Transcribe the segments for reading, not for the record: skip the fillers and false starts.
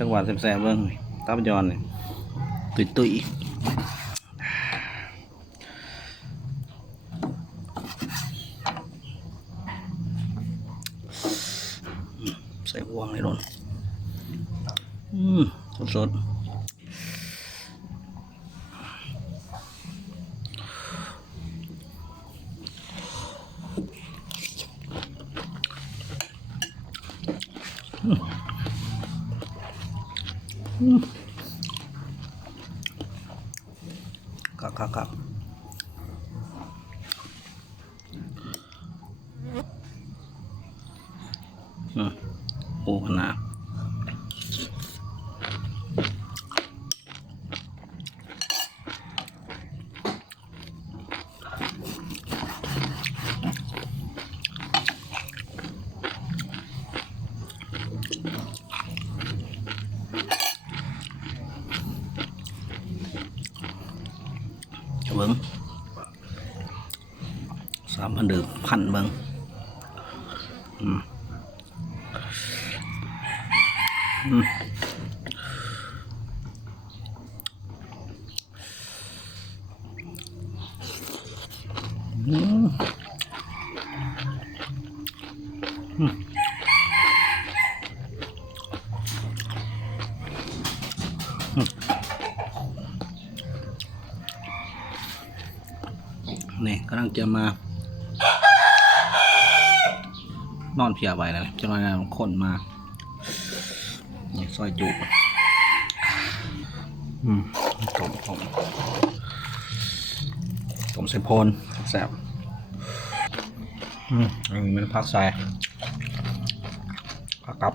จังหวะแสบๆเบิ่งตับยอนนี่ตุยใส่ห่วงเลยโดนสดครับโอ้ขนาดเบิ้ง3,000 ดื่มพันเบิ้งนี่กำลังจะมานอนเพียไปแล้วจะมางานคนมานี่ซอยจุต้มใส่โพนแซ่บอันนี้มันพักใส่ผักกับ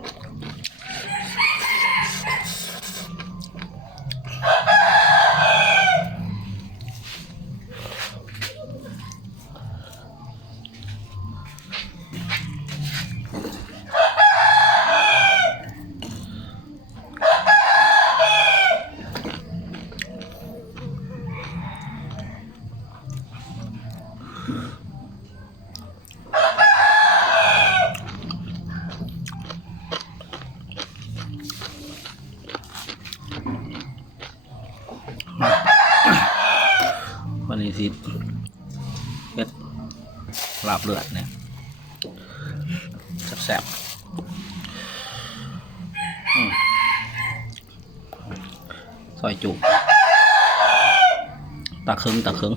วันนี้สิเฮ็ดลาบเลือดเนี่ยแซ่บซอยจุตาครึ่ง